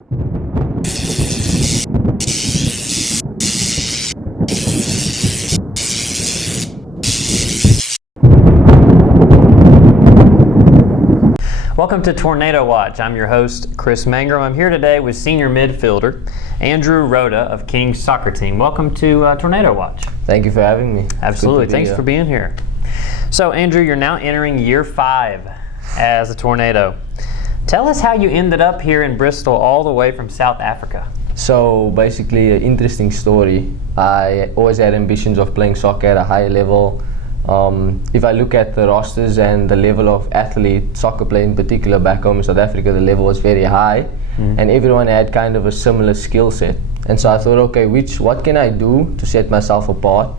Welcome to Tornado Watch. I'm your host, Chris Mangrum. I'm here today with senior midfielder Andrew Rhoda of King's soccer team. Welcome to Tornado Watch. Thank you for having me. Absolutely. Thanks for being here. So, Andrew, you're now entering year 5 as a Tornado. Tell us how you ended up here in Bristol all the way from South Africa. So, basically, an interesting story. I always had ambitions of playing soccer at a high level. If I look at the rosters and the level of athlete, soccer play in particular back home in South Africa, the level was very high, and everyone had kind of a similar skill set. And so I thought, okay, what can I do to set myself apart?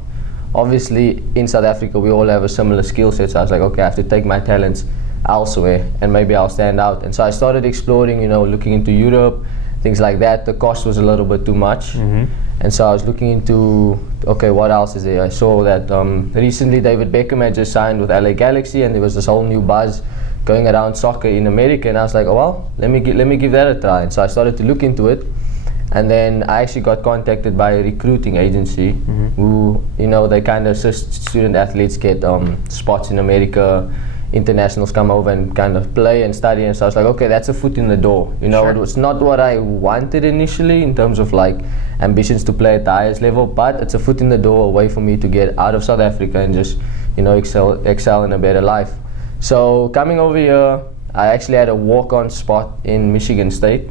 Obviously, in South Africa, we all have a similar skill set, so I was like, okay, I have to take my talents elsewhere, and maybe I'll stand out. And so I started exploring, looking into Europe, things like that. The cost was a little bit too much. And so I was looking into, okay, what else is there? I saw that recently David Beckham had just signed with LA Galaxy, and there was this whole new buzz going around soccer in America. And I was like, oh well, let me give that a try. And so I started to look into it, and then I actually got contacted by a recruiting agency who, they kind of assist student athletes get spots in America. Internationals come over and kind of play and study, and so I was like, okay, that's a foot in the door. Sure. It was not what I wanted initially in terms of like ambitions to play at the highest level, but it's a foot in the door, a way for me to get out of South Africa and just excel in a better life. So coming over here, I actually had a walk-on spot in Michigan State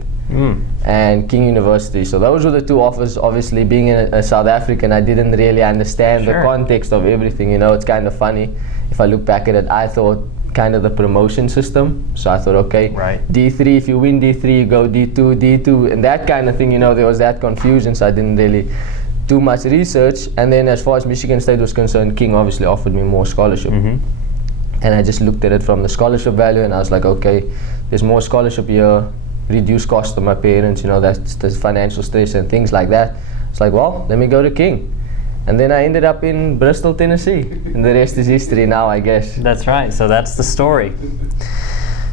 and King University. So those were the two offers. Obviously, being a South African, I didn't really understand the context of everything. It's kind of funny. If I look back at it, I thought kind of the promotion system. So I thought, okay, D3, if you win D3, you go D2, D2, and that kind of thing, there was that confusion, so I didn't really do much research. And then as far as Michigan State was concerned, King obviously offered me more scholarship. And I just looked at it from the scholarship value, and I was like, okay, there's more scholarship here, reduced cost of my parents, that's the financial stress and things like that. It's like, well, let me go to King. And then I ended up in Bristol, Tennessee, and the rest is history now, I guess. That's right, so that's the story.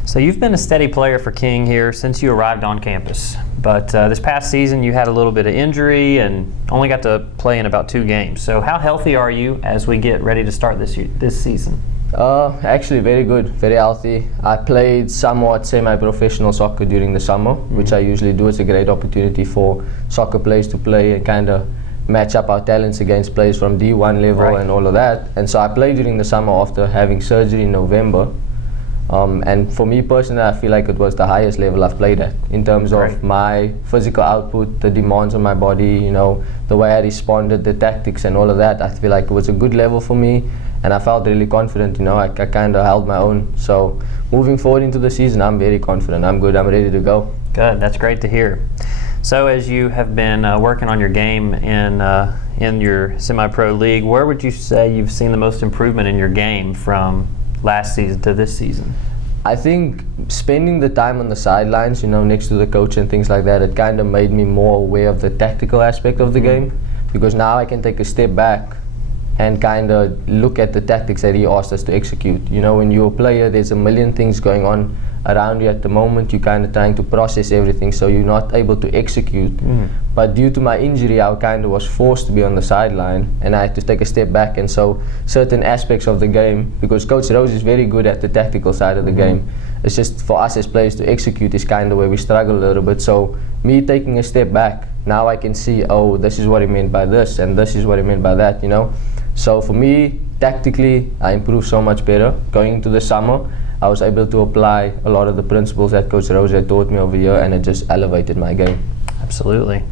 So you've been a steady player for King here since you arrived on campus, but this past season you had a little bit of injury and only got to play in about 2 games. So how healthy are you as we get ready to start this season? Actually very good, very healthy. I played somewhat semi-professional soccer during the summer, which I usually do. It's a great opportunity for soccer players to play and kind of match up our talents against players from D1 level and all of that. And so I played during the summer after having surgery in November. And for me personally, I feel like it was the highest level I've played at in terms of my physical output, the demands on my body, the way I responded, the tactics and all of that. I feel like it was a good level for me, and I felt really confident. I kind of held my own. So moving forward into the season, I'm very confident. I'm good. I'm ready to go. Good. That's great to hear. So as you have been working on your game in your semi-pro league, where would you say you've seen the most improvement in your game from last season to this season? I think spending the time on the sidelines, next to the coach and things like that, it kind of made me more aware of the tactical aspect of the game, because now I can take a step back and kind of look at the tactics that he asked us to execute. When you're a player, there's a million things going on around you at the moment. You're kind of trying to process everything, so you're not able to execute. But due to my injury, I kind of was forced to be on the sideline, and I had to take a step back. And so certain aspects of the game, because Coach Rose is very good at the tactical side of the game, it's just for us as players to execute is kind of where we struggle a little bit. So me taking a step back, now I can see, oh, this is what he meant by this, and this is what he meant by that, So for me, tactically, I improved so much better. Going into the summer, I was able to apply a lot of the principles that Coach Rose had taught me over here, and it just elevated my game. Absolutely.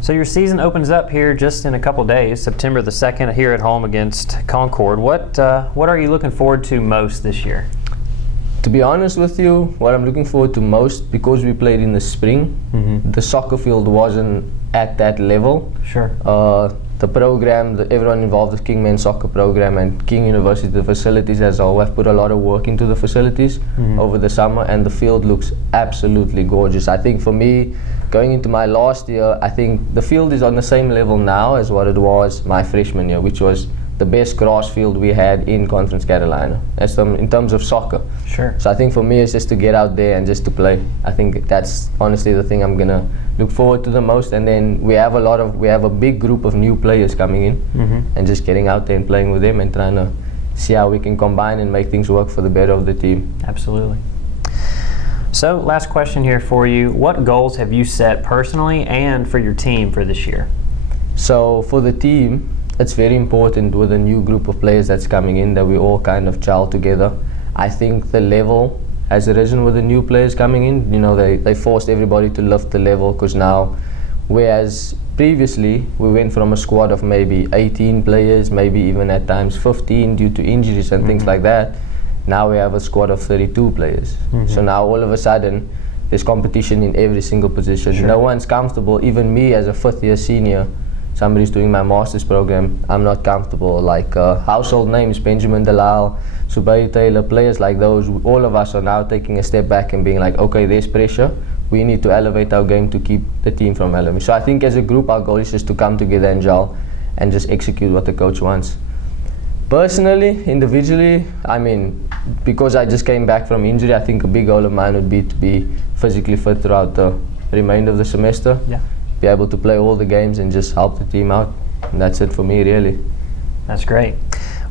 So your season opens up here just in a couple days, September the 2nd, here at home against Concord. What are you looking forward to most this year? To be honest with you, what I'm looking forward to most, because we played in the spring, the soccer field wasn't at that level. Sure. The program, everyone involved with King Men's Soccer Program and King University, the facilities as a whole, have put a lot of work into the facilities over the summer, and the field looks absolutely gorgeous. I think for me, going into my last year, I think the field is on the same level now as what it was my freshman year, which was the best grass field we had in Conference Carolina, in terms of soccer. Sure. Sure. So I think for me, it's just to get out there and just to play. I think that's honestly the thing I'm gonna look forward to the most. And then we have a big group of new players coming in, and just getting out there and playing with them and trying to see how we can combine and make things work for the better of the team. Absolutely. So, last question here for you. What goals have you set personally and for your team for this year? So for the team, it's very important with a new group of players that's coming in that we all kind of gel together. I think the level has risen with the new players coming in. You know, they forced everybody to lift the level, because now, whereas previously we went from a squad of maybe 18 players, maybe even at times 15 due to injuries and things like that, now we have a squad of 32 players. So now all of a sudden there's competition in every single position. Sure. No one's comfortable. Even me as a 5th year senior, somebody's doing my master's program, I'm not comfortable. Like household names, Benjamin Delisle, Subai Taylor, players like those, all of us are now taking a step back and being like, okay, there's pressure. We need to elevate our game to keep the team from elevating. So I think as a group, our goal is just to come together and gel and just execute what the coach wants. Personally, individually, I mean, because I just came back from injury, I think a big goal of mine would be to be physically fit throughout the remainder of the semester. Yeah. Be able to play all the games and just help the team out. And that's it for me, really. That's great.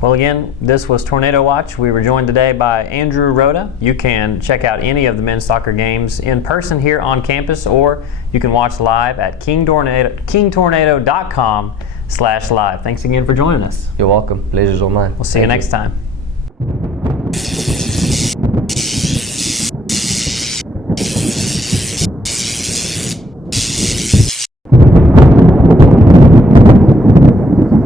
Well, again, this was Tornado Watch. We were joined today by Andrew Rhoda. You can check out any of the men's soccer games in person here on campus, or you can watch live at kingtornado.com/live. Thanks again for joining us. You're welcome. Pleasure's all mine. We'll see you next time.